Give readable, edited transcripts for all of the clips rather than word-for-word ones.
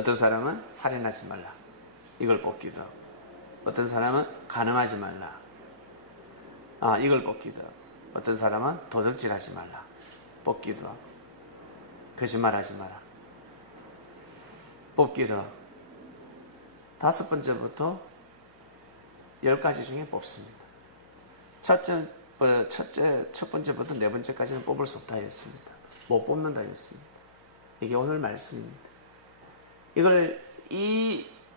어떤 사람은 살인하지 말라. 이걸 뽑기도 하고, 어떤 사람은 간음하지 말라. 이걸 뽑기도 하고, 어떤 사람은 도적질하지 말라. 뽑기도 하고, 거짓말하지 마라. 뽑기도 하고, 5번째부터 10가지 중에 뽑습니다. 첫 번째부터 4번째까지는 뽑을 수 없다 했습니다. 못 뽑는다 했습니다. 이게 오늘 말씀입니다.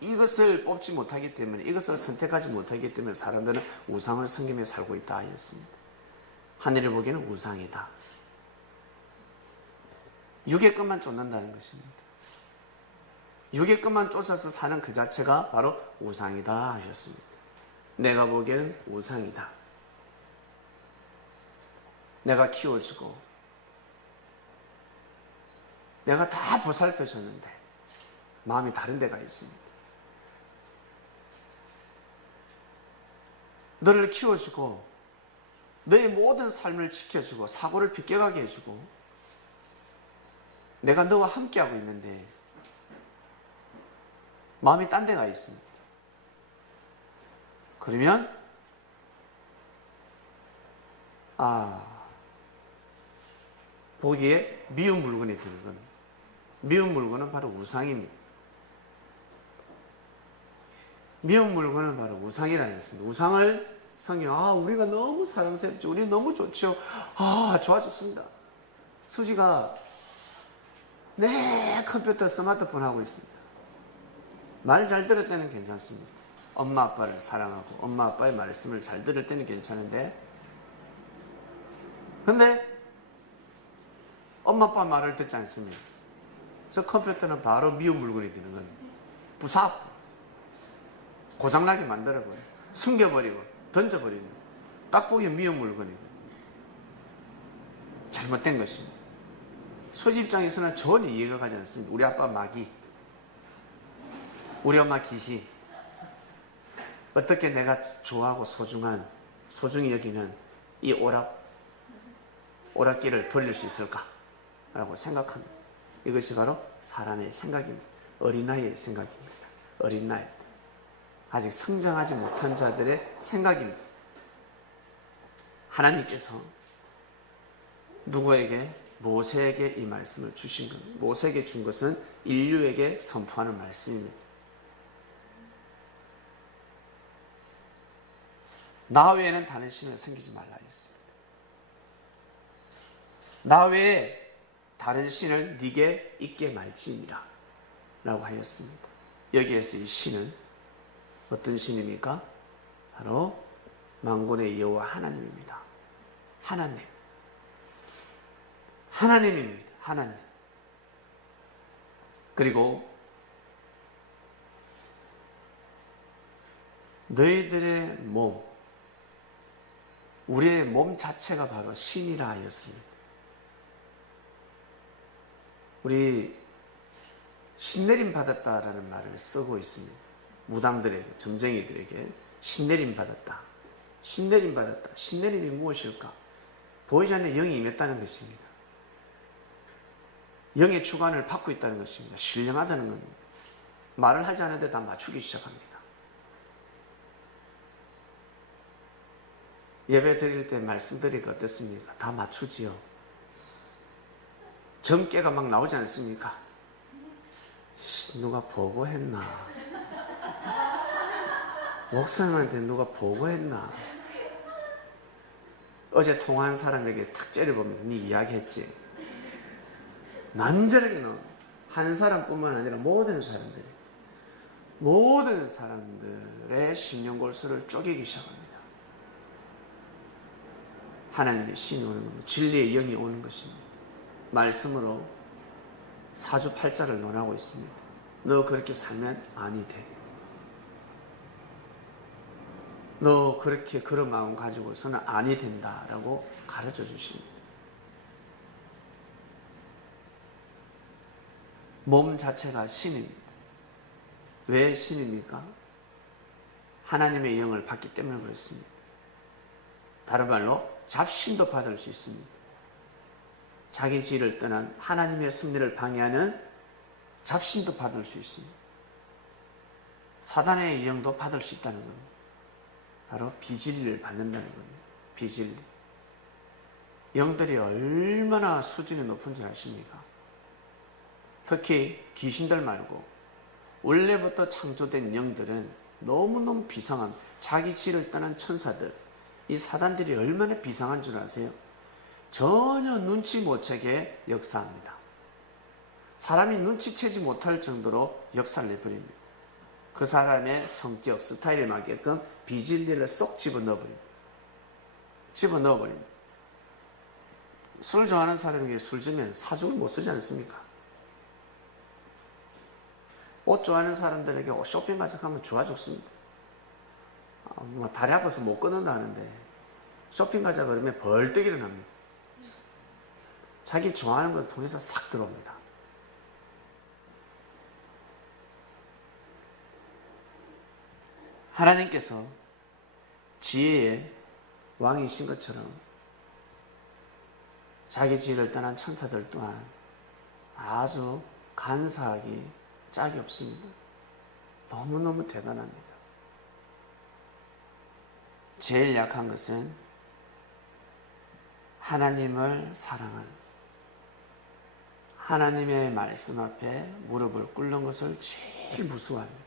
이것을 뽑지 못하기 때문에, 이것을 선택하지 못하기 때문에 사람들은 우상을 섬기며 살고 있다 하였습니다. 하늘이 보기에는 우상이다. 육의 것만 쫓는다는 것입니다. 육의 것만 쫓아서 사는 그 자체가 바로 우상이다 하셨습니다. 내가 보기에는 우상이다. 내가 키워주고 내가 다 보살펴줬는데 마음이 다른 데가 있습니다. 너를 키워주고 너의 모든 삶을 지켜주고 사고를 비껴가게 해주고 내가 너와 함께하고 있는데 마음이 딴 데가 있습니다. 그러면 보기에 미운 물건이 되는 겁니다. 미운 물건은 바로 우상입니다. 미운 물건은 바로 우상이라는 것입니다. 우상을 성경, 우리가 너무 사랑스럽죠. 우리 너무 좋죠. 좋아 죽습니다. 수지가 내 컴퓨터 스마트폰 하고 있습니다. 말 잘 들을 때는 괜찮습니다. 엄마 아빠를 사랑하고 엄마 아빠의 말씀을 잘 들을 때는 괜찮은데, 근데 엄마 아빠 말을 듣지 않습니다. 저 컴퓨터는 바로 미운 물건이 되는 겁니다. 부사 고장나게 만들어버려, 숨겨버리고 던져버리는, 딱 보기엔 미운 물건이고 잘못된 것입니다. 소지 입장에서는 전혀 이해가 가지 않습니다. 우리 아빠 마귀, 우리 엄마 귀신, 어떻게 내가 좋아하고 소중히 여기는 이 오락기를 돌릴 수 있을까? 라고 생각합니다. 이것이 바로 사람의 생각입니다. 어린아이의 생각입니다. 어린아이, 아직 성장하지 못한 자들의 생각입니다. 하나님께서 누구에게? 모세에게 이 말씀을 주신 겁니다. 모세에게 준 것은 인류에게 선포하는 말씀입니다. 나 외에는 다른 신을 섬기지 말라 했습니다. 나 외에 다른 신을 네게 있게 말지니라 라고 하였습니다. 여기에서 이 신은 어떤 신입니까? 바로 만군의 여호와 하나님입니다. 하나님입니다. 하나님. 그리고 너희들의 몸, 우리의 몸 자체가 바로 신이라 하였습니다. 우리 신내림 받았다라는 말을 쓰고 있습니다. 무당들에게, 점쟁이들에게 신내림 받았다. 신내림 받았다. 신내림이 무엇일까? 보이지 않는 영이 임했다는 것입니다. 영의 주관을 받고 있다는 것입니다. 신령하다는 겁니다. 말을 하지 않는데 다 맞추기 시작합니다. 예배 드릴 때 말씀드리기 어떻습니까? 다 맞추지요. 점괘가 막 나오지 않습니까? 누가 보고했나? 목사님한테 누가 보고했나? 어제 통화한 사람에게 탁 째려보면 네 이야기했지? 난절하게 나옵니다. 한 사람뿐만 아니라 모든 사람들의 심령골수를 쪼개기 시작합니다. 하나님의 신이 오는 겁니다. 진리의 영이 오는 것입니다. 말씀으로 사주팔자를 논하고 있습니다. 너 그렇게 살면 아니 돼. 너 그렇게 그런 마음 가지고서는 아니 된다라고 가르쳐 주십니다. 몸 자체가 신입니다. 왜 신입니까? 하나님의 영을 받기 때문에 그렇습니다. 다른 말로 잡신도 받을 수 있습니다. 자기 지위를 떠난 하나님의 섭리를 방해하는 잡신도 받을 수 있습니다. 사단의 영도 받을 수 있다는 겁니다. 바로 비진리를 받는다는 겁니다. 비진리. 영들이 얼마나 수준이 높은 줄 아십니까? 특히 귀신들 말고 원래부터 창조된 영들은 너무너무 비상한, 자기 지를 떠난 천사들, 이 사단들이 얼마나 비상한 줄 아세요? 전혀 눈치 못 채게 역사합니다. 사람이 눈치채지 못할 정도로 역사를 내버립니다. 그 사람의 성격, 스타일에 맞게끔 비진리를 쏙 집어넣어버립니다. 술 좋아하는 사람에게 술 주면 사주를 못 쓰지 않습니까? 옷 좋아하는 사람들에게 쇼핑 가서 가면 좋아 죽습니다. 다리 아파서 못 끊는다는데 쇼핑 가자 그러면 벌떡 일어납니다. 자기 좋아하는 것을 통해서 싹 들어옵니다. 하나님께서 지혜의 왕이신 것처럼 자기 지혜를 떠난 천사들 또한 아주 간사하기 짝이 없습니다. 너무너무 대단합니다. 제일 약한 것은 하나님을 사랑하는, 하나님의 말씀 앞에 무릎을 꿇는 것을 제일 무서워합니다.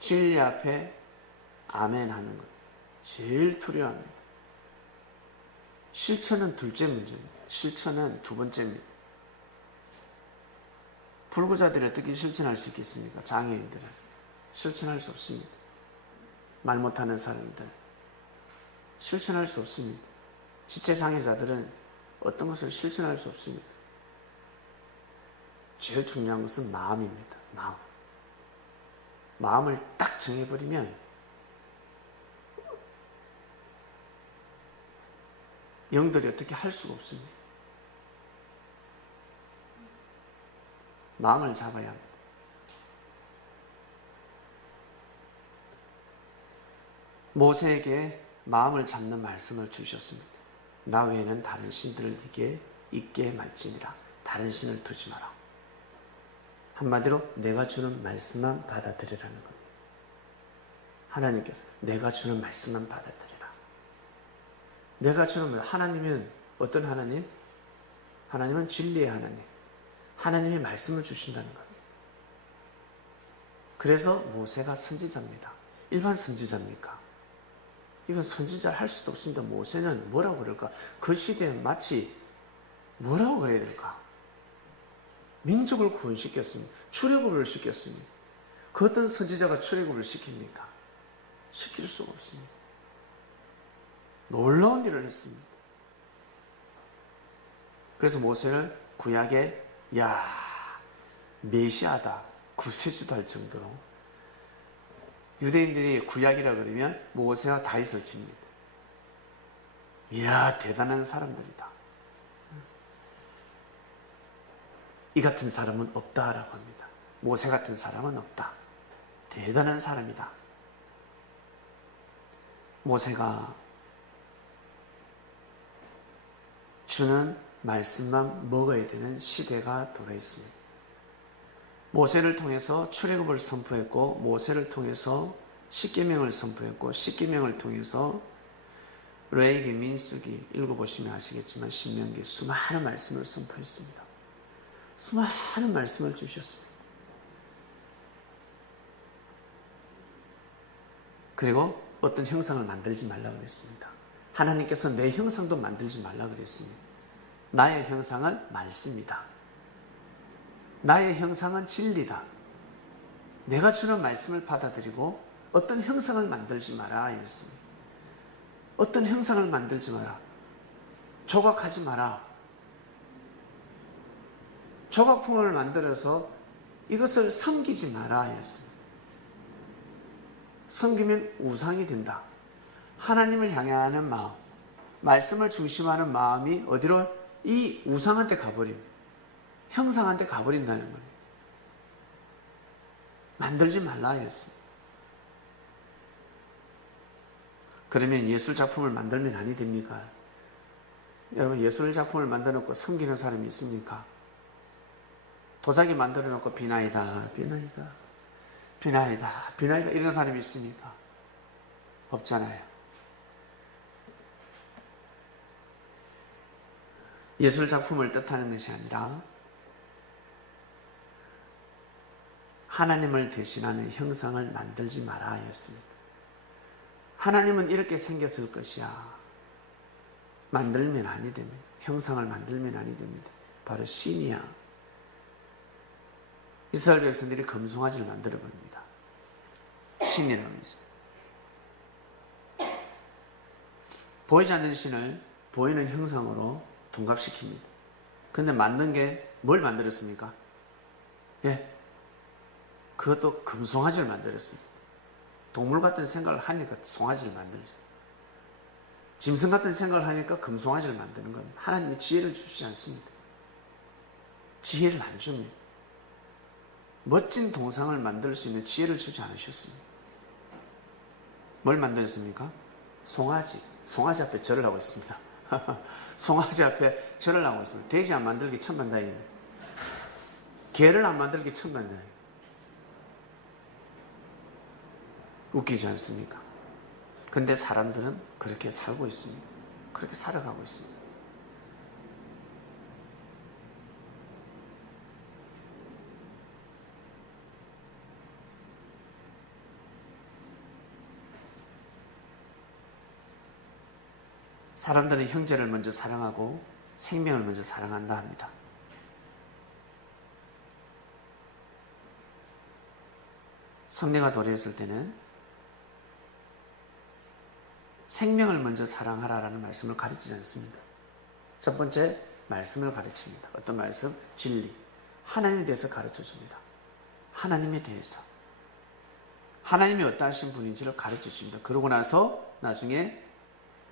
진리 앞에 아멘 하는 것 제일 두려워합니다. 실천은 둘째 문제입니다. 실천은 두 번째입니다. 불구자들이 어떻게 실천할 수 있겠습니까? 장애인들은 실천할 수 없습니다. 말 못하는 사람들 실천할 수 없습니다. 지체장애자들은 어떤 것을 실천할 수 없습니다. 제일 중요한 것은 마음입니다. 마음을 딱 정해버리면 영들이 어떻게 할 수가 없습니다. 마음을 잡아야 합니다. 모세에게 마음을 잡는 말씀을 주셨습니다. 나 외에는 다른 신들을 네게 있게 말지니라. 다른 신을 두지 마라. 한마디로 내가 주는 말씀만 받아들이라는 겁니다. 하나님께서 내가 주는 말씀만 받아들이라. 내가 주는 말, 하나님은 어떤 하나님? 하나님은 진리의 하나님. 하나님의 말씀을 주신다는 겁니다. 그래서 모세가 선지자입니다. 일반 선지자입니까? 이건 선지자 할 수도 없습니다. 모세는 뭐라고 그럴까? 그 시대에 마치 뭐라고 그래야 될까? 민족을 구원시켰습니다. 출애굽을 시켰습니다. 그 어떤 선지자가 출애굽을 시킵니까? 시킬 수가 없습니다. 놀라운 일을 했습니다. 그래서 모세를 구약에 메시아다, 구세주도 할 정도로 유대인들이 구약이라 그러면 모세와 다윗을 칩니다. 이야, 대단한 사람들이다. 이 같은 사람은 없다라고 합니다. 모세 같은 사람은 없다. 대단한 사람이다. 모세가 주는 말씀만 먹어야 되는 시대가 돌아 있습니다. 모세를 통해서 출애굽을 선포했고, 모세를 통해서 십계명을 선포했고, 십계명을 통해서 레위기, 민수기 읽어보시면 아시겠지만 신명기 수많은 말씀을 선포했습니다. 수많은 말씀을 주셨습니다. 그리고 어떤 형상을 만들지 말라고 그랬습니다. 하나님께서 내 형상도 만들지 말라고 그랬습니다. 나의 형상은 말씀이다. 나의 형상은 진리다. 내가 주는 말씀을 받아들이고 어떤 형상을 만들지 마라 했습니다. 어떤 형상을 만들지 마라. 조각하지 마라. 조각품을 만들어서 이것을 섬기지 마라 했습니다. 섬기면 우상이 된다. 하나님을 향하는 마음, 말씀을 중심하는 마음이 어디로? 이 우상한테 가버립니다. 형상한테 가버린다는 거예요. 만들지 말라 했습니다. 그러면 예술 작품을 만들면 아니 됩니까? 여러분, 예술 작품을 만들어 놓고 섬기는 사람이 있습니까? 도자기 만들어 놓고 비나이다, 비나이다, 비나이다, 비나이다 이런 사람이 있습니까? 없잖아요. 예술 작품을 뜻하는 것이 아니라 하나님을 대신하는 형상을 만들지 마라 였습니다. 하나님은 이렇게 생겼을 것이야. 만들면 아니 됩니다. 형상을 만들면 아니 됩니다. 바로 신이야. 이스라엘 백성들이 금송아지를 만들어 버립니다. 신이라면서. 보이지 않는 신을 보이는 형상으로 둔갑시킵니다. 근데 만든 게 뭘 만들었습니까? 예. 그것도 금송아지를 만들었습니다. 동물 같은 생각을 하니까 송아지를 만들죠. 짐승 같은 생각을 하니까 금송아지를 만드는 겁니다. 하나님이 지혜를 주시지 않습니다. 지혜를 안 줍니다. 멋진 동상을 만들 수 있는 지혜를 주지 않으셨습니다. 뭘 만들었습니까? 송아지. 송아지 앞에 절을 하고 있습니다. 송아지 앞에 절을 하고 있습니다. 돼지 안 만들기 천만다행입니다. 개를 안 만들기 천만다행. 웃기지 않습니까? 근데 사람들은 그렇게 살고 있습니다. 그렇게 살아가고 있습니다. 사람들은 형제를 먼저 사랑하고 생명을 먼저 사랑한다 합니다. 성례가 도래했을 때는 생명을 먼저 사랑하라라는 말씀을 가르치지 않습니다. 첫 번째 말씀을 가르칩니다. 어떤 말씀? 진리. 하나님에 대해서 가르쳐줍니다. 하나님에 대해서. 하나님이 어떠하신 분인지를 가르쳐줍니다. 그러고 나서 나중에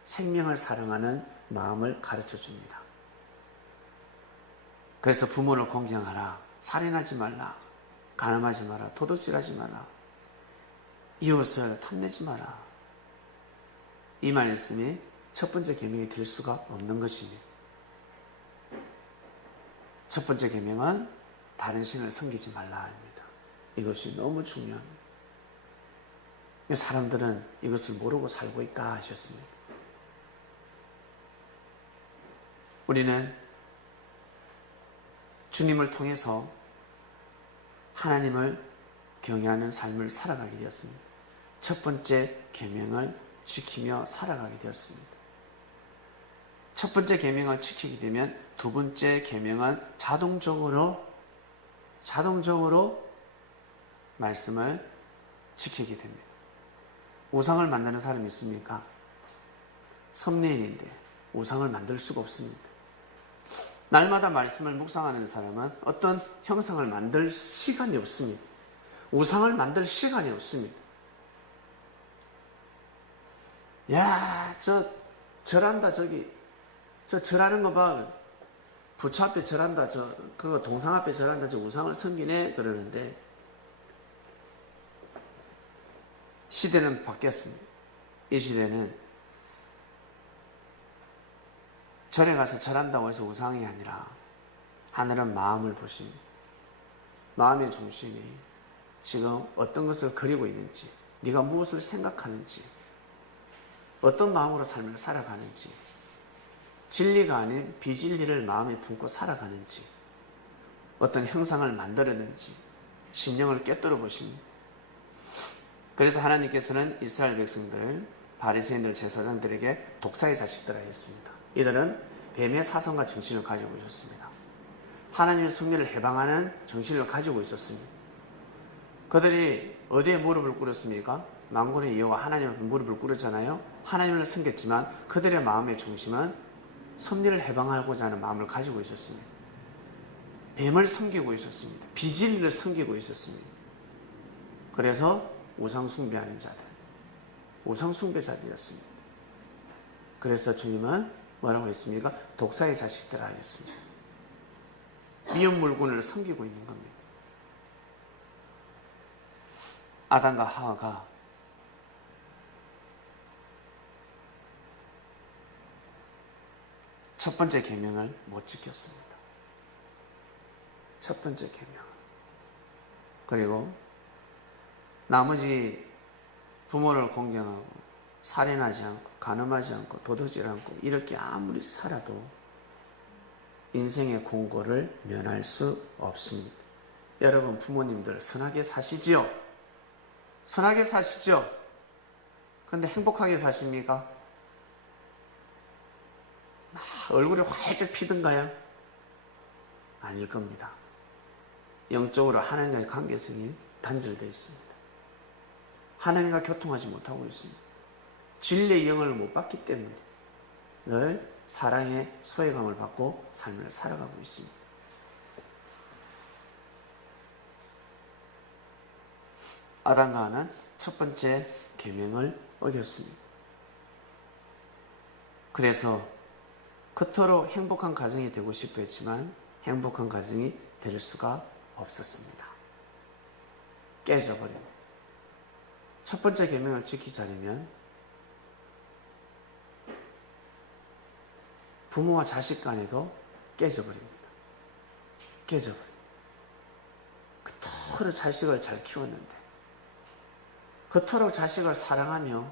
생명을 사랑하는 마음을 가르쳐줍니다. 그래서 부모를 공경하라. 살인하지 말라. 간음하지 마라. 도둑질하지 마라. 이웃을 탐내지 마라. 이 말씀이 첫 번째 계명이 될 수가 없는 것입니다. 첫 번째 계명은 다른 신을 섬기지 말라 합니다. 이것이 너무 중요합니다. 사람들은 이것을 모르고 살고 있다 하셨습니다. 우리는 주님을 통해서 하나님을 경외하는 삶을 살아가게 되었습니다. 첫 번째 계명을 지키며 살아가게 되었습니다. 첫 번째 계명을 지키게 되면 두 번째 계명은 자동적으로 말씀을 지키게 됩니다. 우상을 만드는 사람이 있습니까? 섭리인인데 우상을 만들 수가 없습니다. 날마다 말씀을 묵상하는 사람은 어떤 형상을 만들 시간이 없습니다. 우상을 만들 시간이 없습니다. 야, 절한다, 저기. 저 절하는 거 봐. 부처 앞에 절한다, 그거 동상 앞에 절한다, 저 우상을 섬기네, 그러는데, 시대는 바뀌었습니다. 이 시대는 절에 가서 절한다고 해서 우상이 아니라, 하늘은 마음을 보십니다. 마음의 중심이 지금 어떤 것을 그리고 있는지, 네가 무엇을 생각하는지, 어떤 마음으로 삶을 살아가는지, 진리가 아닌 비진리를 마음에 품고 살아가는지, 어떤 형상을 만들었는지 심령을 꿰뚫어 보십니다. 그래서 하나님께서는 이스라엘 백성들, 바리새인들, 제사장들에게 독사의 자식들이라 했습니다. 이들은 뱀의 사성과 정신을 가지고 있었습니다. 하나님의 승리를 해방하는 정신을 가지고 있었습니다. 그들이 어디에 무릎을 꿇었습니까? 만군의 여호와 하나님 앞에 무릎을 꿇었잖아요. 하나님을 섬겼지만 그들의 마음의 중심은 섭리를 해방하고자 하는 마음을 가지고 있었습니다. 뱀을 섬기고 있었습니다. 비진리를 섬기고 있었습니다. 그래서 우상 숭배하는 자들, 우상 숭배자들이었습니다. 그래서 주님은 뭐라고 했습니까? 독사의 자식들아 하였습니다. 미운 물건을 섬기고 있는 겁니다. 아담과 하와가 첫 번째 계명을 못 지켰습니다. 첫 번째 계명. 그리고 나머지 부모를 공경하고 살인하지 않고 간음하지 않고 도둑질 않고 이렇게 아무리 살아도 인생의 공고를 면할 수 없습니다. 여러분 부모님들 선하게 사시지요? 선하게 사시죠? 그런데 행복하게 사십니까? 얼굴이 활짝 피던가요? 아닐 겁니다. 영적으로 하나님과의 관계성이 단절되어 있습니다. 하나님과 교통하지 못하고 있습니다. 진리의 영을 못 받기 때문에 늘 사랑의 소외감을 받고 삶을 살아가고 있습니다. 아담과 하와는 첫 번째 계명을 어겼습니다. 그래서 그토록 행복한 가정이 되고 싶어 했지만 행복한 가정이 될 수가 없었습니다. 깨져버립니다. 첫 번째 계명을 지키자면 부모와 자식 간에도 깨져버립니다. 깨져버립니다. 그토록 자식을 잘 키웠는데 그토록 자식을 사랑하며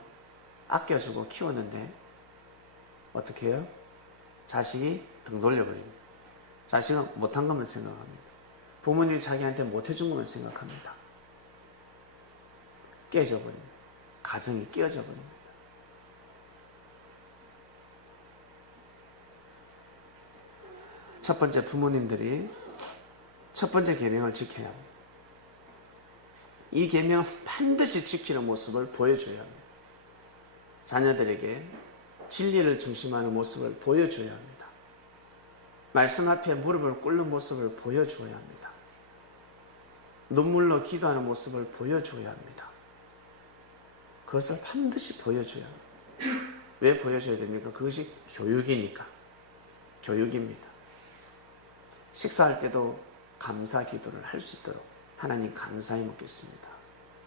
아껴주고 키웠는데 어떻게 해요? 자식이 등 돌려버립니다. 자식은 못한 것만 생각합니다. 부모님이 자기한테 못해준 것만 생각합니다. 깨져버립니다. 가정이 깨어져 버립니다. 첫 번째 부모님들이 첫 번째 계명을 지켜야 합니다. 이 계명을 반드시 지키는 모습을 보여줘야 합니다. 자녀들에게 진리를 중심하는 모습을 보여줘야 합니다. 말씀 앞에 무릎을 꿇는 모습을 보여줘야 합니다. 눈물로 기도하는 모습을 보여줘야 합니다. 그것을 반드시 보여줘야 합니다. 왜 보여줘야 됩니까? 그것이 교육이니까. 교육입니다. 식사할 때도 감사 기도를 할 수 있도록 하나님 감사히 먹겠습니다.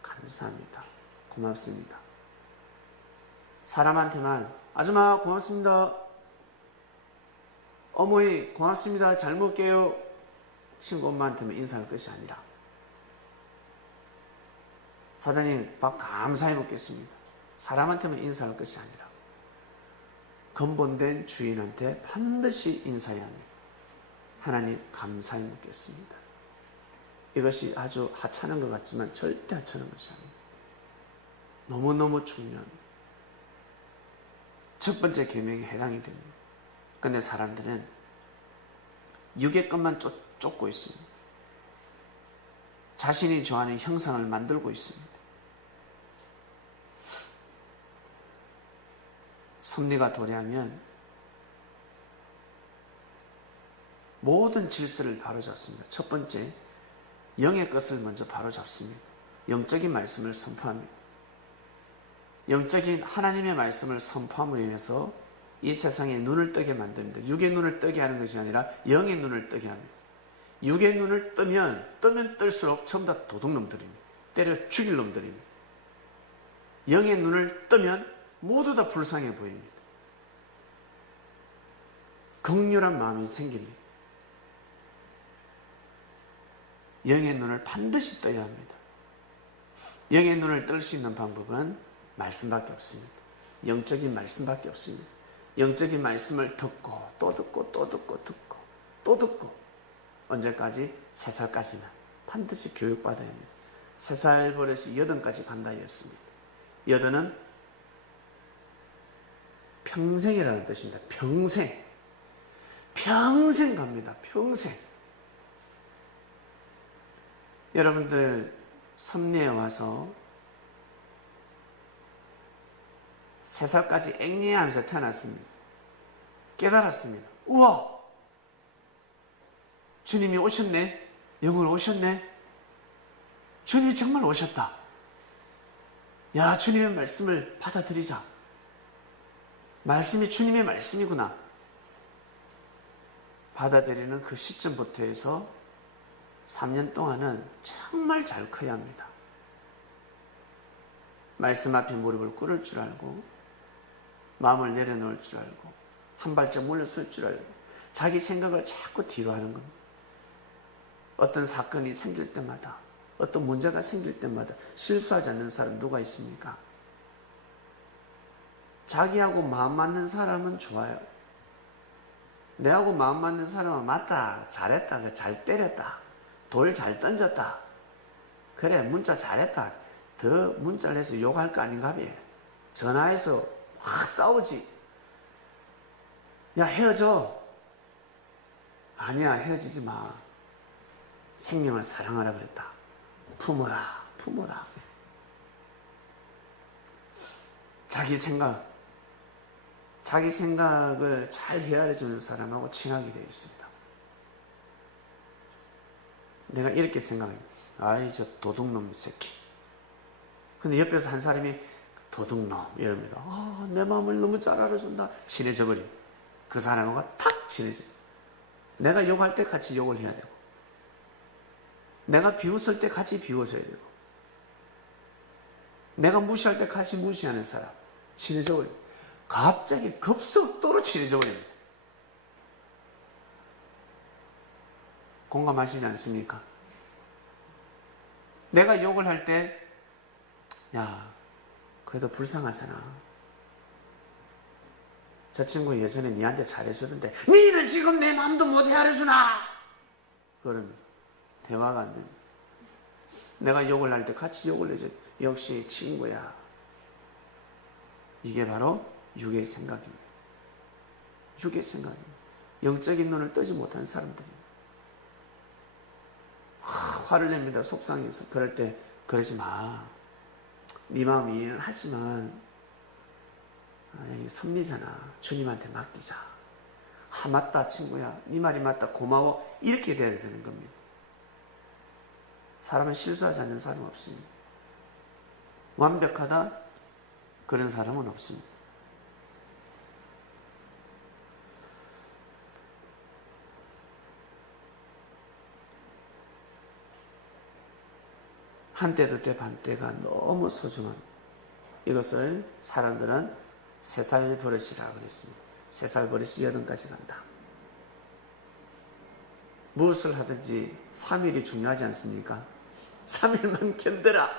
감사합니다. 고맙습니다. 사람한테만 아줌마 고맙습니다. 어머니 고맙습니다. 잘 먹게요. 친구 엄마한테만 인사할 것이 아니라 사장님 밥 감사히 먹겠습니다. 사람한테만 인사할 것이 아니라 근본된 주인한테 반드시 인사해야 합니다. 하나님 감사히 먹겠습니다. 이것이 아주 하찮은 것 같지만 절대 하찮은 것이 아닙니다. 너무너무 중요합니다. 첫 번째 계명에 해당이 됩니다. 그런데 사람들은 육의 것만 쫓고 있습니다. 자신이 좋아하는 형상을 만들고 있습니다. 섭리가 도래하면 모든 질서를 바로잡습니다. 첫 번째, 영의 것을 먼저 바로잡습니다. 영적인 말씀을 선포합니다. 영적인 하나님의 말씀을 선포함으로 인해서 이 세상에 눈을 뜨게 만듭니다. 육의 눈을 뜨게 하는 것이 아니라 영의 눈을 뜨게 합니다. 육의 눈을 뜨면 뜰수록 전부 다 도둑놈들입니다. 때려 죽일 놈들입니다. 영의 눈을 뜨면 모두 다 불쌍해 보입니다. 긍휼한 마음이 생깁니다. 영의 눈을 반드시 떠야 합니다. 영의 눈을 뜰 수 있는 방법은 말씀밖에 없습니다. 영적인 말씀밖에 없습니다. 영적인 말씀을 듣고 또 듣고 또 듣고 듣고 또 듣고 언제까지? 3살까지는 반드시 교육받아야 합니다. 3살 버릇이 8까지 간다 했습니다. 8은 평생이라는 뜻입니다. 평생. 평생 갑니다. 평생. 여러분들 섭리에 와서 3살까지 앵리하면서 태어났습니다. 깨달았습니다. 우와! 주님이 오셨네? 영으로 오셨네? 주님이 정말 오셨다. 야, 주님의 말씀을 받아들이자. 말씀이 주님의 말씀이구나. 받아들이는 그 시점부터 해서 3년 동안은 정말 잘 커야 합니다. 말씀 앞에 무릎을 꿇을 줄 알고 마음을 내려놓을 줄 알고 한 발짝 물러설 줄 알고 자기 생각을 자꾸 뒤로 하는 겁니다. 어떤 사건이 생길 때마다, 어떤 문제가 생길 때마다 실수하지 않는 사람 누가 있습니까? 자기하고 마음 맞는 사람은 좋아요. 내하고 마음 맞는 사람은 맞다, 잘했다, 잘 때렸다, 돌 잘 던졌다, 그래 문자 잘했다, 더 문자를 해서 욕할 거 아닌가 봐. 전화해서 확 싸우지. 야 헤어져. 아니야 헤어지지 마. 생명을 사랑하라 그랬다. 품어라 품어라. 자기 생각을 잘 헤아려주는 사람하고 친하게 되어 있습니다. 내가 이렇게 생각해요. 아이 저 도둑놈 새끼. 근데 옆에서 한 사람이 도둑놈 이럽니다. 내 마음을 너무 잘 알아준다. 친해져 버려. 그 사람하고 탁 친해져. 내가 욕할 때 같이 욕을 해야 되고, 내가 비웃을 때 같이 비웃어야 되고, 내가 무시할 때 같이 무시하는 사람 친해져 버려. 갑자기 급속도로 친해져 버립니다. 공감하시지 않습니까? 내가 욕을 할 때, 야, 그래도 불쌍하잖아. 저 친구 예전에 니한테 잘해주던데, 니는 지금 내 마음도 못 헤아려주나? 그러면 대화가 안 됩니다. 내가 욕을 할 때 같이 욕을 해줘. 역시 친구야. 이게 바로 육의 생각입니다. 육의 생각입니다. 영적인 눈을 뜨지 못한 사람들입니다. 화를 냅니다. 속상해서. 그럴 때 그러지 마. 네 마음 이해는 하지만 섭리잖아. 주님한테 맡기자. 맞다 친구야. 네 말이 맞다. 고마워. 이렇게 돼야 되는 겁니다. 사람은 실수하지 않는 사람은 없습니다. 완벽하다? 그런 사람은 없습니다. 한때 두때 반때가 너무 소중한, 이것을 사람들은 세살 버릇이라고 그랬습니다. 세살 버릇이 여든까지 간다. 무엇을 하든지 3일이 중요하지 않습니까? 3일만 견뎌라.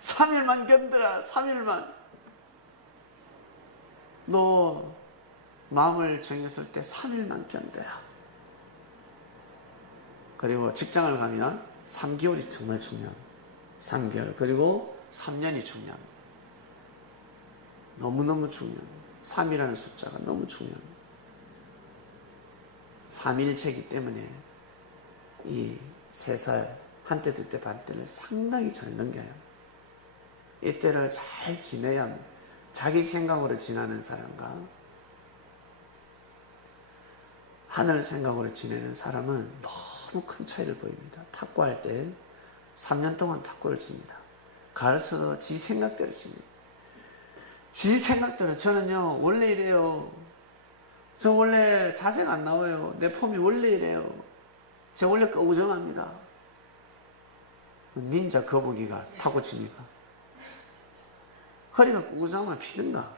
3일만 견뎌라. 3일만. 너 마음을 정했을 때 3일만 견뎌라. 그리고 직장을 가면 3개월이 정말 중요합니다. 3개월. 그리고 3년이 중요합니다. 너무너무 중요합니다. 3이라는 숫자가 너무 중요합니다. 3일체이기 때문에 이 3살, 한때 두때 반때를 상당히 잘 넘겨요. 이때를 잘 지내야 합니다. 자기 생각으로 지나는 사람과 하늘 생각으로 지내는 사람은 너무 큰 차이를 보입니다. 탁구할 때 3년 동안 탁구를 칩니다. 가르쳐도 지 생각대로 칩니다. 지 생각대로. 저는요 원래 이래요. 저 원래 자세가 안 나와요. 내 폼이 원래 이래요. 저 원래 꾸정합니다. 닌자 거북이가 탁구 칩니까? 허리가 꾸정하면 피는가?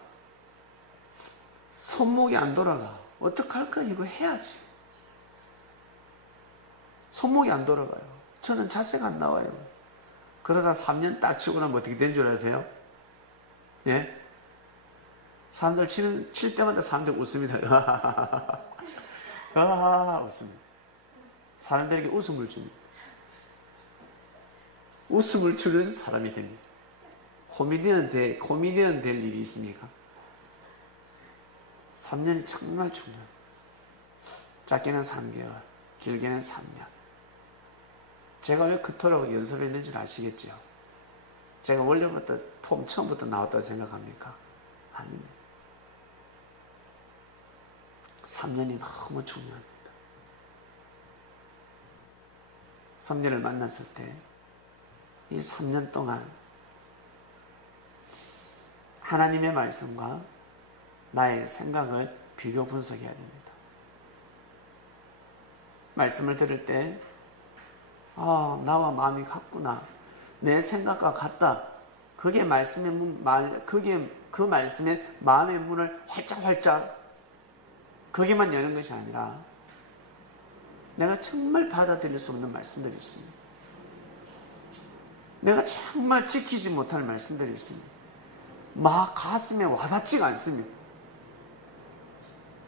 손목이 안 돌아가. 어떡할까? 이거 해야지. 손목이 안 돌아가요. 저는 자세가 안 나와요. 그러다 3년 딱 치고 나면 어떻게 된 줄 아세요? 예? 사람들 칠 때마다 사람들 웃습니다. 웃습니다. 사람들에게 웃음을 줍니다. 웃음을 주는 사람이 됩니다. 코미디언 될 일이 있습니까? 3년이 정말 중요합니다. 짧게는 3개월, 길게는 3년. 제가 왜 그토록 연습했는지 아시겠죠? 제가 원래부터 폼 처음부터 나왔다고 생각합니까? 아닙니다. 3년이 너무 중요합니다. 섭리를 만났을 때 이 3년 동안 하나님의 말씀과 나의 생각을 비교 분석해야 됩니다. 말씀을 들을 때 나와 마음이 같구나. 내 생각과 같다. 그게 그 말씀의 마음의 문을 활짝활짝 거기만 여는 것이 아니라 내가 정말 받아들일 수 없는 말씀들이 있습니다. 내가 정말 지키지 못할 말씀들이 있습니다. 막 가슴에 와닿지가 않습니다.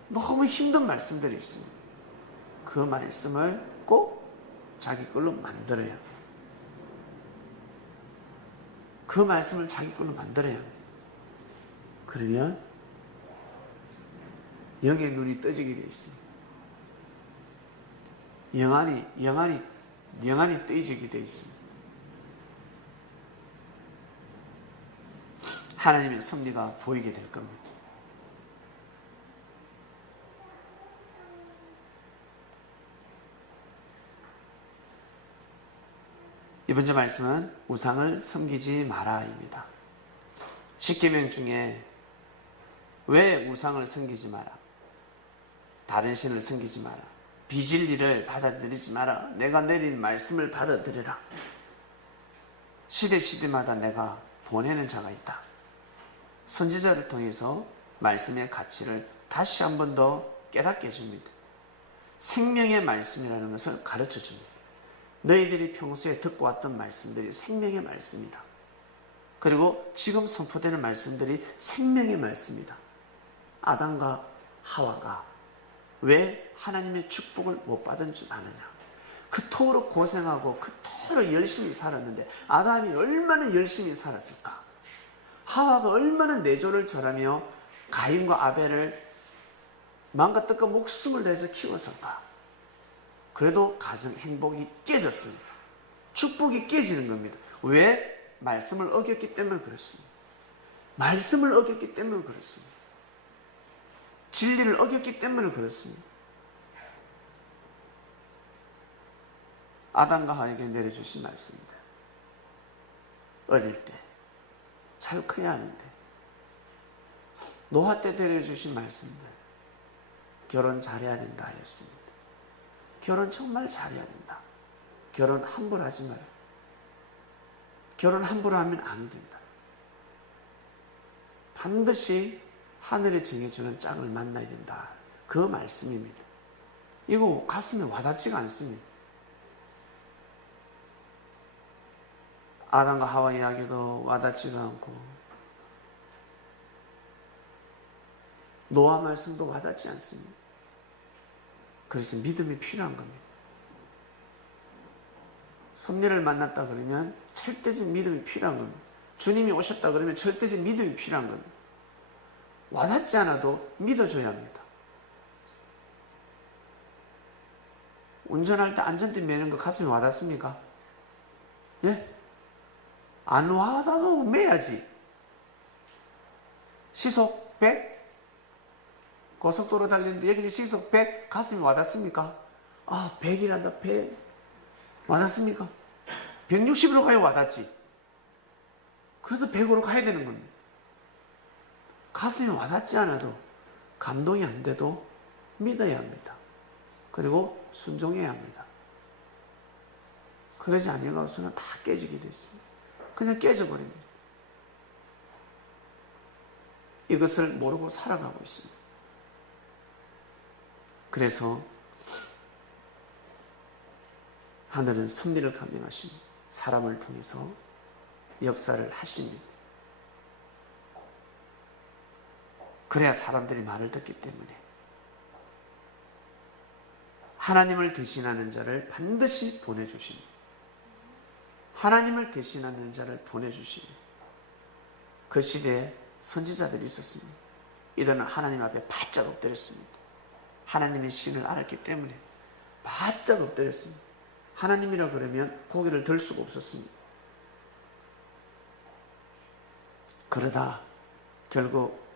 너무 힘든 말씀들이 있습니다. 그 말씀을 꼭 자기 걸로 만들어야 합니다. 그 말씀을 자기 걸로 만들어야 합니다. 그러면 영의 눈이 떠지게 되어 있습니다. 영안이 떠지게 되어 있습니다. 하나님의 섭리가 보이게 될 겁니다. 이번 주 말씀은 우상을 섬기지 마라입니다. 십계명 중에 왜 우상을 섬기지 마라, 다른 신을 섬기지 마라, 비진리를 받아들이지 마라, 내가 내린 말씀을 받아들여라, 시대마다 내가 보내는 자가 있다. 선지자를 통해서 말씀의 가치를 다시 한 번 더 깨닫게 해줍니다. 생명의 말씀이라는 것을 가르쳐 줍니다. 너희들이 평소에 듣고 왔던 말씀들이 생명의 말씀이다. 그리고 지금 선포되는 말씀들이 생명의 말씀이다. 아담과 하와가 왜 하나님의 축복을 못 받은 줄 아느냐? 그토록 고생하고 그토록 열심히 살았는데 아담이 얼마나 열심히 살았을까? 하와가 얼마나 내조를 절하며 가인과 아벨을 마음과 뜻과 목숨을 다해서 키웠을까? 그래도 가정 행복이 깨졌습니다. 축복이 깨지는 겁니다. 왜? 말씀을 어겼기 때문에 그렇습니다. 말씀을 어겼기 때문에 그렇습니다. 진리를 어겼기 때문에 그렇습니다. 아담과 하와에게 내려주신 말씀입니다. 어릴 때 잘 커야 하는데, 노화 때 내려주신 말씀들, 결혼 잘해야 된다 하였습니다. 결혼 정말 잘해야 된다. 결혼 함부로 하지 마요. 결혼 함부로 하면 안 된다. 반드시 하늘이 정해주는 짝을 만나야 된다. 그 말씀입니다. 이거 가슴에 와닿지가 않습니다. 아담과 하와 이야기도 와닿지가 않고 노아 말씀도 와닿지 않습니다. 그래서 믿음이 필요한 겁니다. 섭리를 만났다 그러면 절대적 믿음이 필요한 겁니다. 주님이 오셨다 그러면 절대적 믿음이 필요한 겁니다. 와닿지 않아도 믿어줘야 합니다. 운전할 때 안전띠 매는 거 가슴에 와닿습니까? 예? 안 와닿아도 매야지. 시속 100? 고속도로 달리는데 여기는 시속 100? 가슴이 와닿습니까? 아, 100이란다, 100. 와닿습니까? 160으로 가야 와닿지. 그래도 100으로 가야 되는 겁니다. 가슴이 와닿지 않아도, 감동이 안 돼도 믿어야 합니다. 그리고 순종해야 합니다. 그러지 아니고서는 다 깨지게 됐습니다. 그냥 깨져버립니다. 이것을 모르고 살아가고 있습니다. 그래서 하늘은 섭리를 감명하십니다. 사람을 통해서 역사를 하십니다. 그래야 사람들이 말을 듣기 때문에 하나님을 대신하는 자를 반드시 보내주십니다. 하나님을 대신하는 자를 보내주십니다. 그 시대에 선지자들이 있었습니다. 이들은 하나님 앞에 바짝 엎드렸습니다. 하나님의 신을 알았기 때문에 바짝 엎드렸습니다. 하나님이라 그러면 고개를 들 수가 없었습니다. 그러다 결국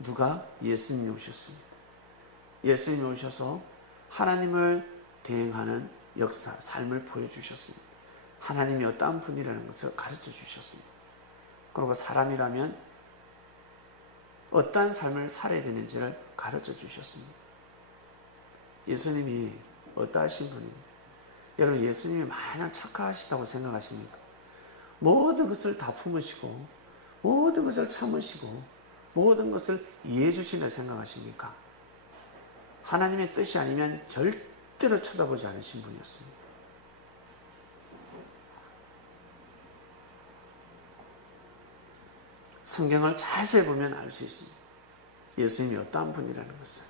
누가? 예수님이 오셨습니다. 예수님이 오셔서 하나님을 대행하는 역사, 삶을 보여주셨습니다. 하나님이 어떠한 분이라는 것을 가르쳐 주셨습니다. 그리고 사람이라면 어떠한 삶을 살아야 되는지를 가르쳐 주셨습니다. 예수님이 어떠하신 분입니다. 여러분, 예수님이 마냥 착하시다고 생각하십니까? 모든 것을 다 품으시고 모든 것을 참으시고 모든 것을 이해해 주신다 생각하십니까? 하나님의 뜻이 아니면 절대 절대로 쳐다보지 않으신 분이었습니다. 성경을 자세히 보면 알 수 있습니다. 예수님이 어떠한 분이라는 것을.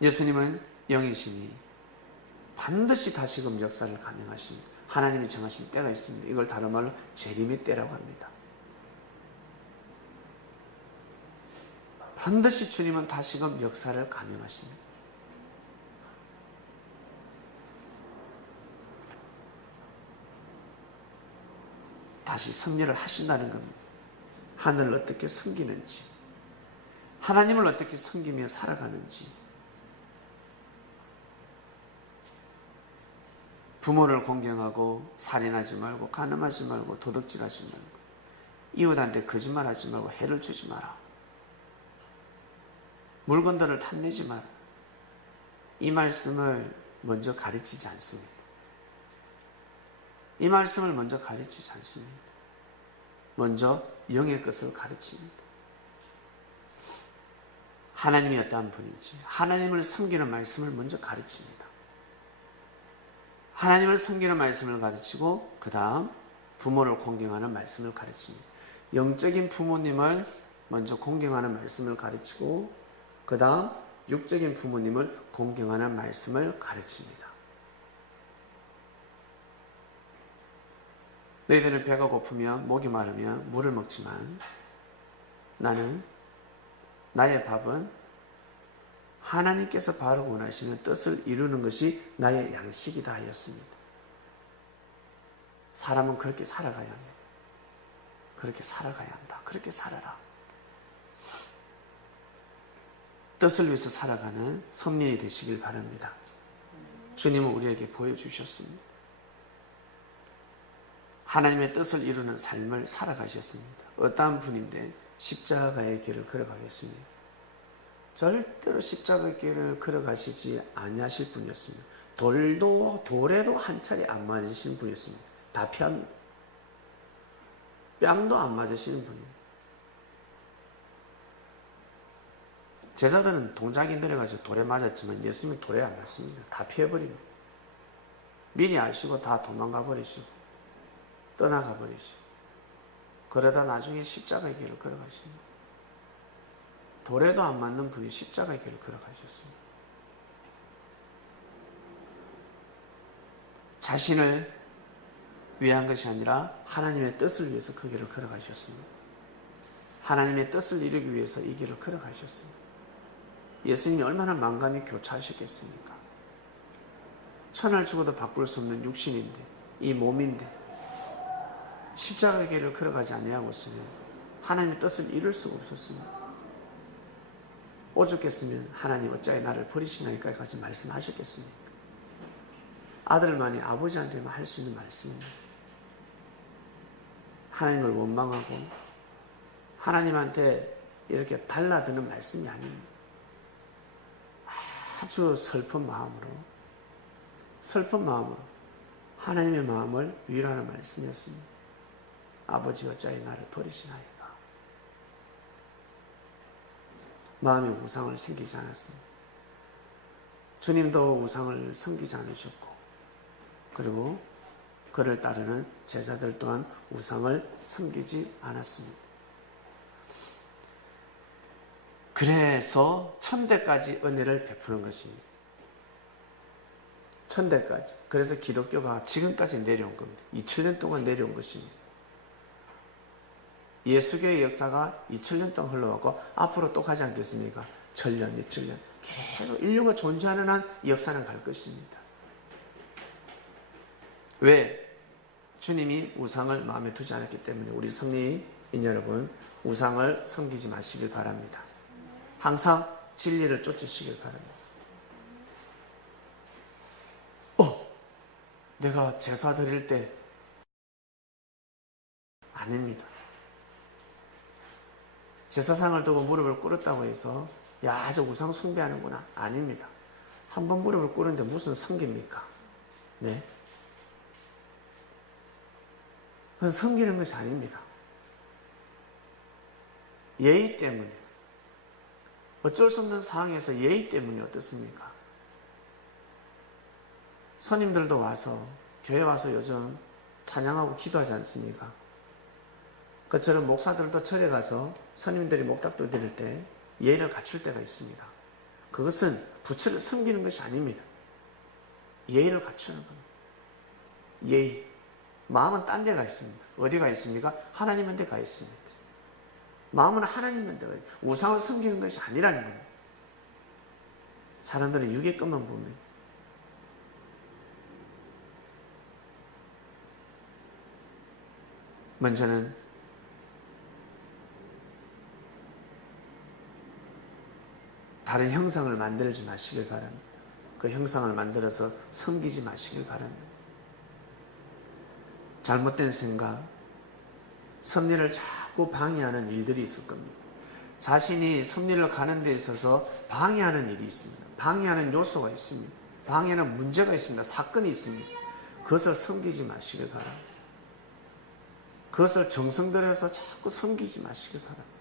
예수님은 영이시니 반드시 다시금 역사를 감행하십니다. 하나님이 정하신 때가 있습니다. 이걸 다른 말로 재림의 때라고 합니다. 반드시 주님은 다시금 역사를 감행하십니다. 다시 승리를 하신다는 겁니다. 하늘을 어떻게 섬기는지, 하나님을 어떻게 섬기며 살아가는지, 부모를 공경하고 살인하지 말고 간음하지 말고 도둑질하지 말고 이웃한테 거짓말하지 말고 해를 주지 마라. 물건들을 탐내지 마라. 이 말씀을 먼저 가르치지 않습니다. 이 말씀을 먼저 가르치지 않습니다. 먼저 영의 것을 가르칩니다. 하나님이 어떠한 분인지 하나님을 섬기는 말씀을 먼저 가르칩니다. 하나님을 섬기는 말씀을 가르치고 그 다음 부모를 공경하는 말씀을 가르칩니다. 영적인 부모님을 먼저 공경하는 말씀을 가르치고 그 다음 육적인 부모님을 공경하는 말씀을 가르칩니다. 너희들은 배가 고프면 목이 마르면 물을 먹지만 나는 나의 밥은 하나님께서 바로 원하시는 뜻을 이루는 것이 나의 양식이다 하였습니다. 사람은 그렇게 살아가야 합니다. 그렇게 살아가야 한다. 그렇게 살아라. 뜻을 위해서 살아가는 섭리이 되시길 바랍니다. 주님은 우리에게 보여주셨습니다. 하나님의 뜻을 이루는 삶을 살아가셨습니다. 어떠한 분인데 십자가의 길을 걸어가겠습니다. 절대로 십자가의 길을 걸어가시지 아니하실 분이었습니다. 돌에도 한 차례 안 맞으시는 분이었습니다. 다 피합니다. 뺨도 안 맞으시는 분이에요. 제자들은 동작이 느려가지고 돌에 맞았지만 예수님은 돌에 안 맞습니다. 다 피해버립니다. 미리 아시고 다 도망가 버리시고 떠나가 버리시고 그러다 나중에 십자가의 길을 걸어가십니다. 돌에도 안 맞는 분이 십자가의 길을 걸어가셨습니다. 자신을 위한 것이 아니라 하나님의 뜻을 위해서 그 길을 걸어가셨습니다. 하나님의 뜻을 이루기 위해서 이 길을 걸어가셨습니다. 예수님이 얼마나 만감이 교차하셨겠습니까? 천을 주고도 바꿀 수 없는 육신인데 이 몸인데 십자가의 길을 걸어가지 아니하고 있으면 하나님의 뜻을 이룰 수가 없었습니다. 오죽했으면 하나님 어찌하여 나를 버리시나이까지 말씀하셨겠습니까? 아들만이 아버지한테만 할 수 있는 말씀입니다. 하나님을 원망하고 하나님한테 이렇게 달라드는 말씀이 아닙니다. 아주 슬픈 마음으로 하나님의 마음을 위로하는 말씀이었습니다. 아버지 어찌하여 나를 버리시나이까. 마음에 우상을 생기지 않았습니다. 주님도 우상을 섬기지 않으셨고 그리고 그를 따르는 제자들 또한 우상을 섬기지 않았습니다. 그래서 천대까지 은혜를 베푸는 것입니다. 천대까지. 그래서 기독교가 지금까지 내려온 겁니다. 2000년 동안 내려온 것입니다. 예수교의 역사가 2000년 동안 흘러왔고 앞으로 또 가지 않겠습니까? 1000년, 2000년 계속 인류가 존재하는 한 이 역사는 갈 것입니다. 왜? 주님이 우상을 마음에 두지 않았기 때문에 우리 성리인 여러분 우상을 섬기지 마시길 바랍니다. 항상 진리를 쫓으시길 바랍니다. 내가 제사 드릴 때 아닙니다. 제사상을 두고 무릎을 꿇었다고 해서 야, 저 우상 숭배하는구나. 아닙니다. 한번 무릎을 꿇었는데 무슨 성깁니까? 네? 그건 섬기는 것이 아닙니다. 예의 때문에 어쩔 수 없는 상황에서 예의 때문에 어떻습니까? 스님들도 와서 교회 와서 요즘 찬양하고 기도하지 않습니까? 그처럼 목사들도 절에 가서 스님들이 목탁도 드릴 때 예의를 갖출 때가 있습니다. 그것은 부처를 섬기는 것이 아닙니다. 예의를 갖추는 겁니다. 예의. 마음은 딴 데가 있습니다. 어디가 있습니까? 하나님 한테 가 있습니다. 마음은 하나님 한테 가 있습니다. 우상을 섬기는 것이 아니라는 겁니다. 사람들은 육의 것만 보면 먼저는 다른 형상을 만들지 마시길 바랍니다. 그 형상을 만들어서 섬기지 마시길 바랍니다. 잘못된 생각, 섭리를 자꾸 방해하는 일들이 있을 겁니다. 자신이 섭리를 가는 데 있어서 방해하는 일이 있습니다. 방해하는 요소가 있습니다. 방해하는 문제가 있습니다. 사건이 있습니다. 그것을 섬기지 마시길 바랍니다. 그것을 정성 들여서 자꾸 섬기지 마시길 바랍니다.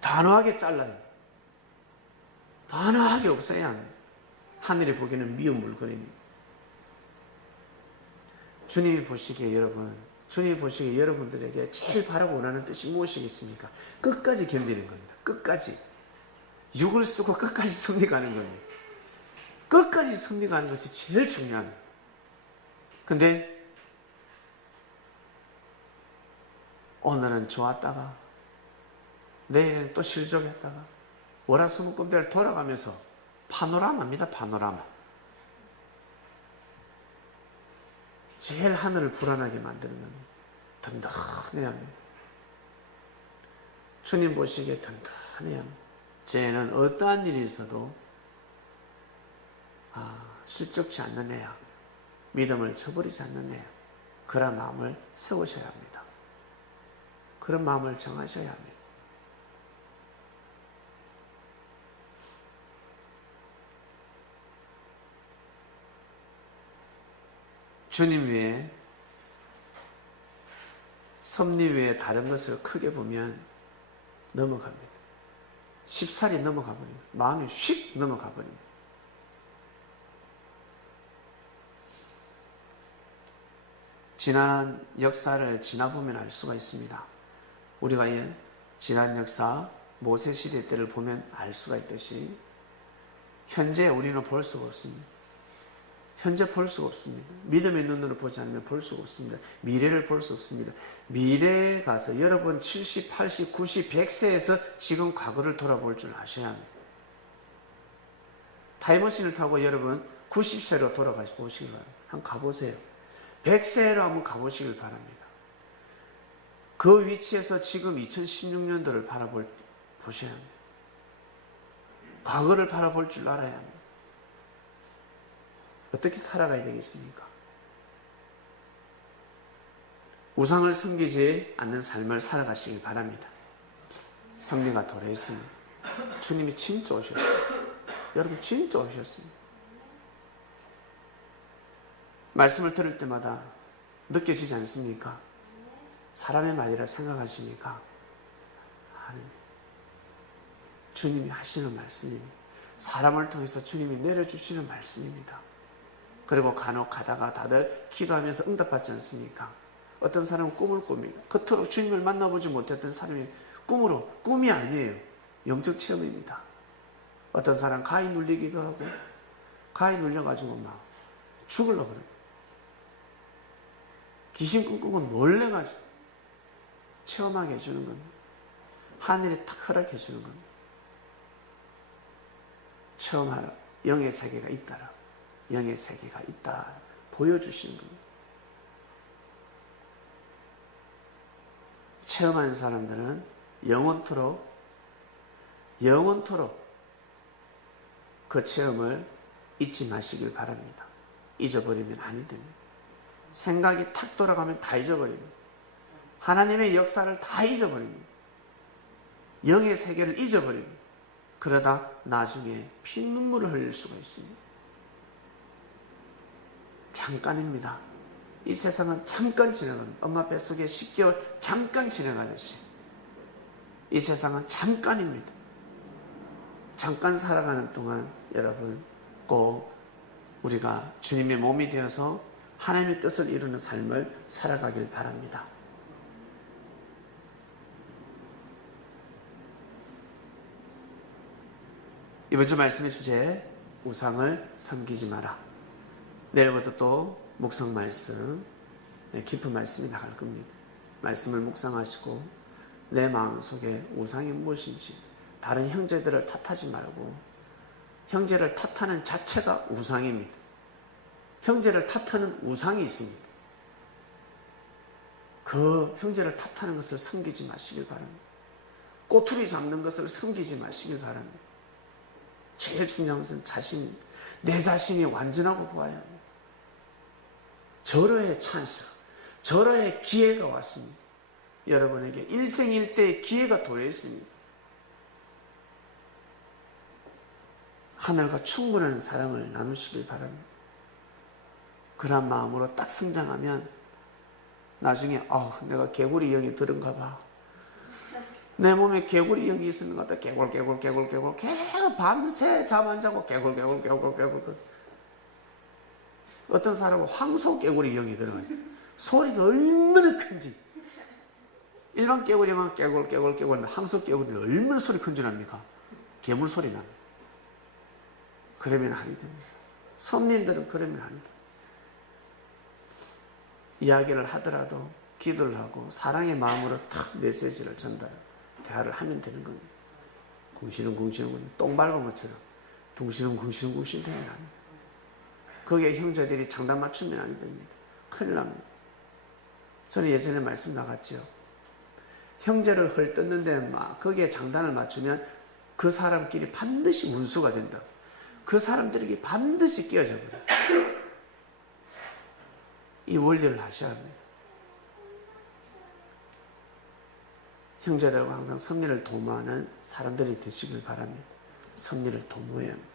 단호하게 잘라요. 단호하게 없애야 합니다. 하늘이 보기에는 미운 물건입니다. 주님이 보시기에 주님이 보시기에 여러분들에게 제일 바라고 원하는 뜻이 무엇이겠습니까? 끝까지 견디는 겁니다. 끝까지. 육을 쓰고 끝까지 승리가는 겁니다. 끝까지 승리가는 것이 제일 중요합니다. 근데 오늘은 좋았다가 내일은 또 실족했다가 월화수목금대를 돌아가면서 파노라마입니다. 파노라마. 제일 하늘을 불안하게 만드는 겁니다. 든든해야 합니다. 주님 보시기에 든든해야 합니다. 쟤는 어떠한 일이 있어도 실족치 않는 애야. 믿음을 저버리지 않는 애야. 그런 마음을 세우셔야 합니다. 그런 마음을 정하셔야 합니다. 주님 외에 섭리 외에 다른 것을 크게 보면 넘어갑니다. 쉽사리 넘어가 버립니다. 마음이 휙 넘어가 버립니다. 지난 역사를 지나보면 알 수가 있습니다. 우리가 지난 역사 모세시대 때를 보면 알 수가 있듯이 현재 우리는 볼 수가 없습니다. 현재 볼 수가 없습니다. 믿음의 눈으로 보지 않으면 볼 수가 없습니다. 미래를 볼 수 없습니다. 미래에 가서 여러분 70, 80, 90, 100세에서 지금 과거를 돌아볼 줄 아셔야 합니다. 타임머신을 타고 여러분 90세로 돌아가시 보시길 바랍니다. 한번 가보세요. 100세로 한번 가보시길 바랍니다. 그 위치에서 지금 2016년도를 보셔야 합니다. 과거를 바라볼 줄 알아야 합니다. 어떻게 살아가야 되겠습니까? 우상을 섬기지 않는 삶을 살아가시길 바랍니다. 섭리가 도래했습니다. 주님이 진짜 오셨어요. 여러분 진짜 오셨습니다. 말씀을 들을 때마다 느껴지지 않습니까? 사람의 말이라 생각하십니까? 아닙니다. 주님이 하시는 말씀입니다. 사람을 통해서 주님이 내려주시는 말씀입니다. 그리고 간혹 가다가 다들 기도하면서 응답받지 않습니까? 어떤 사람은 꿈을 꿉니다. 그토록 주님을 만나보지 못했던 사람이 꿈이 아니에요. 영적 체험입니다. 어떤 사람 가위 눌리기도 하고 가위 눌려가지고 막 죽으려고 그래요. 귀신 꿈꾸고 놀래가지고 체험하게 해주는 겁니다. 하늘이 탁 허락해 주는 겁니다. 체험하라. 영의 세계가 있다라. 영의 세계가 있다. 보여주시는 겁니다. 체험하는 사람들은 영원토록 그 체험을 잊지 마시길 바랍니다. 잊어버리면 아니 됩니다. 생각이 탁 돌아가면 다 잊어버립니다. 하나님의 역사를 다 잊어버립니다. 영의 세계를 잊어버립니다. 그러다 나중에 피눈물을 흘릴 수가 있습니다. 잠깐입니다. 이 세상은 잠깐 지나갑니다. 엄마 뱃속에 10개월 잠깐 지나가듯이 이 세상은 잠깐입니다. 잠깐 살아가는 동안 여러분 꼭 우리가 주님의 몸이 되어서 하나님의 뜻을 이루는 삶을 살아가길 바랍니다. 이번 주 말씀의 주제, 우상을 섬기지 마라. 내일부터 또 묵상 말씀, 깊은 말씀이 나갈 겁니다. 말씀을 묵상하시고 내 마음속에 우상이 무엇인지, 다른 형제들을 탓하지 말고, 형제를 탓하는 자체가 우상입니다. 형제를 탓하는 우상이 있습니다. 그 형제를 탓하는 것을 섬기지 마시길 바랍니다. 꼬투리 잡는 것을 섬기지 마시길 바랍니다. 제일 중요한 것은 내 자신이 완전하고 보아야 합니다. 절호의 찬스, 절호의 기회가 왔습니다. 여러분에게 일생일대의 기회가 도래 있습니다. 하늘과 충분한 사랑을 나누시길 바랍니다. 그런 마음으로 딱 성장하면 나중에 내가 개구리 영이 들은가 봐. 내 몸에 개구리 영이 있는 것 같다. 개굴 밤새 잠 안 자고 개굴. 어떤 사람은 황소 개구리 영이 들어가요. 소리가 얼마나 큰지. 일반 개구리만 개굴 황소 개구리는 얼마나 소리 큰 줄 압니까? 괴물 소리 납니다. 그러면 아니 됩니다. 선민들은 그러면 아니 됩니다. 이야기를 하더라도 기도를 하고 사랑의 마음으로 탁 메시지를 대화를 하면 되는 겁니다. 궁시렁궁시렁 똥 밟은 것처럼 둥시렁궁시렁 되면 안 됩니다. 거기에 형제들이 장단 맞추면 안 됩니다. 큰일 납니다. 저는 예전에 말씀 나갔죠. 형제를 헐뜯는데 거기에 장단을 맞추면 그 사람끼리 반드시 문수가 된다. 그 사람들에게 반드시 끼어져 버려요. 이 원리를 하셔야 합니다. 형제들과 항상 섭리를 도모하는 사람들이 되시길 바랍니다. 섭리를 도모해야 합니다.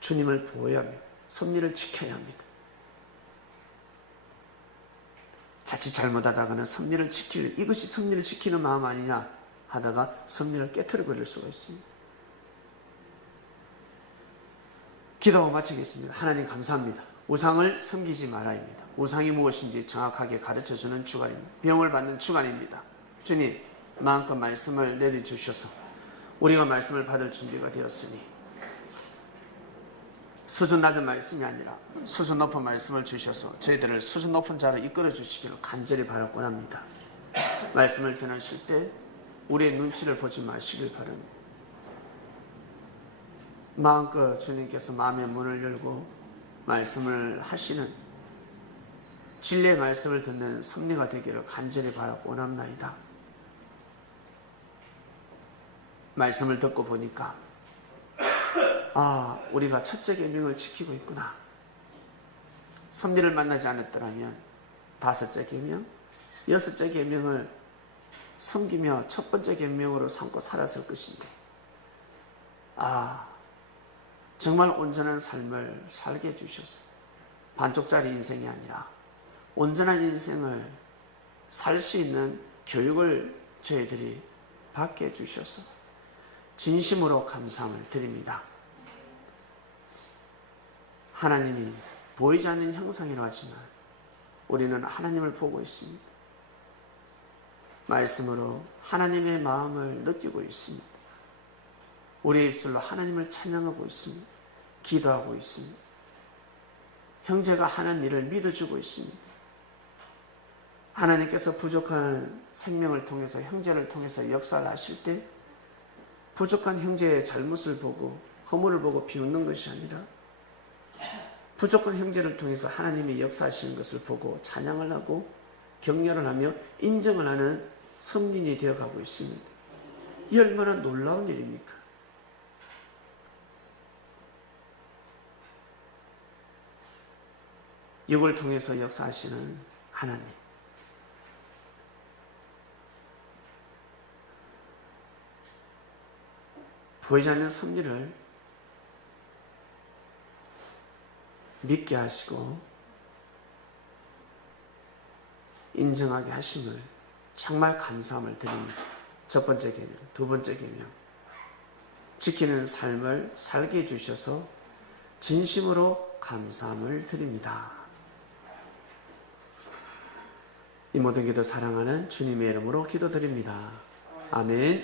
주님을 보호해야 합니다. 섭리를 지켜야 합니다. 자칫 잘못하다가는 섭리를 이것이 섭리를 지키는 마음 아니냐 하다가 섭리를 깨트려 버릴 수가 있습니다. 기도하고 마치겠습니다. 하나님 감사합니다. 우상을 섬기지 말아입니다. 우상이 무엇인지 정확하게 가르쳐주는 주간입니다. 병을 받는 주간입니다. 주님, 마음껏 말씀을 내려주셔서 우리가 말씀을 받을 준비가 되었으니 수준 낮은 말씀이 아니라 수준 높은 말씀을 주셔서 저희들을 수준 높은 자로 이끌어 주시기를 간절히 바라고 합니다. 말씀을 전하실 때 우리의 눈치를 보지 마시길 바랍니다. 마음껏 주님께서 마음의 문을 열고 말씀을 하시는 진리의 말씀을 듣는 섭리가 되기를 간절히 바라고 원합나이다. 말씀을 듣고 보니까 우리가 첫째 계명을 지키고 있구나. 섭리를 만나지 않았더라면 다섯째 계명, 여섯째 계명을 섬기며 첫 번째 계명으로 삼고 살았을 것인데 정말 온전한 삶을 살게 해주셔서 반쪽짜리 인생이 아니라 온전한 인생을 살 수 있는 교육을 저희들이 받게 해주셔서 진심으로 감사함을 드립니다. 하나님이 보이지 않는 형상이라 하지만 우리는 하나님을 보고 있습니다. 말씀으로 하나님의 마음을 느끼고 있습니다. 우리의 입술로 하나님을 찬양하고 있습니다. 기도하고 있습니다. 형제가 하는 일을 믿어주고 있습니다. 하나님께서 부족한 생명을 통해서 형제를 통해서 역사를 하실 때 부족한 형제의 잘못을 보고 허물을 보고 비웃는 것이 아니라 부족한 형제를 통해서 하나님이 역사하시는 것을 보고 찬양을 하고 격려를 하며 인정을 하는 선민이 되어가고 있습니다. 이 얼마나 놀라운 일입니까? 육을 통해서 역사하시는 하나님, 보이지 않는 섭리를 믿게 하시고 인정하게 하심을 정말 감사함을 드립니다. 첫 번째 계명. 두 번째 계명. 지키는 삶을 살게 해주셔서 진심으로 감사함을 드립니다. 이 모든 기도 사랑하는 주님의 이름으로 기도드립니다. 아멘.